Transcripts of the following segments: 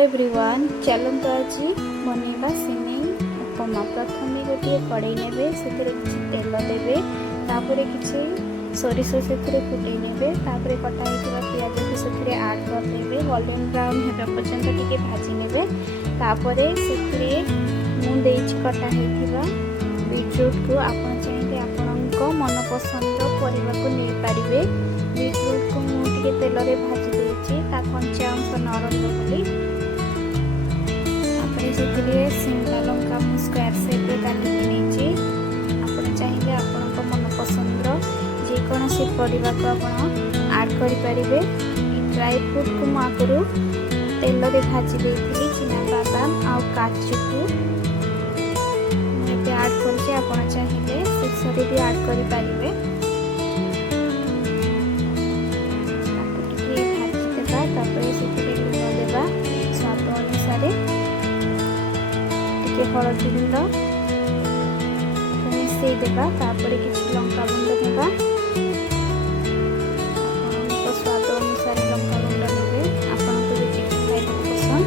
Everyone चलते आज बनवा सिमेई उपमा। प्रथम गोटे कड़े ने से तेल देवे तापर किसी सोरिष से फुटे ने कटा पियाज को से आड करदे गोल्डन ब्राउन होगा पर्यंत टी भाजी ने मुझे कटा बीटरूट को आप चाहिए आपण मनपसंद परिवा को नहीं पारे। बीटरूट को मुझे तेल में भाजी देती कंचा अंश नरम बोली शिमला लंका स्क्वायर सेप काटिकी आप चाहिए आपण मनपसंद जेकोसी परिवा को आप आड करें। ड्राई फ्रूट को मुझे तेल में भाजी देती चिना बादाम आउ काजू को आड कर चाहिए शेष भी आड करें। भाजी देवा लुण देवा स्वाद अनुसार हलदी गुंड मिसई देवा किसी लंका गुंड देवा स्वाद अनुसार लंका गुंड देवे आपको जी खाइबा पसंद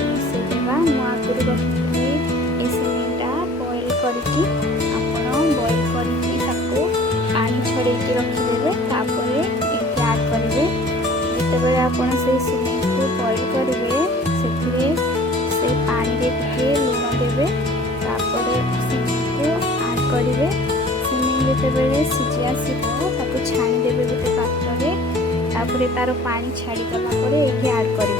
मिसई देवा। मुझे रखी ये सिमेईटा बॉइल करके बॉइल करके पानी छड़े रखिदे आड करेंगे। जिते आप सिमेई को बॉइल करेंगे से पानी रे टिके लुण देवे सिमेई को आड करेंगे। सिमेई जिते सीझी आसो छाणीदे गोटे पात्र में तार पानी छाड़ीगला ये आड कर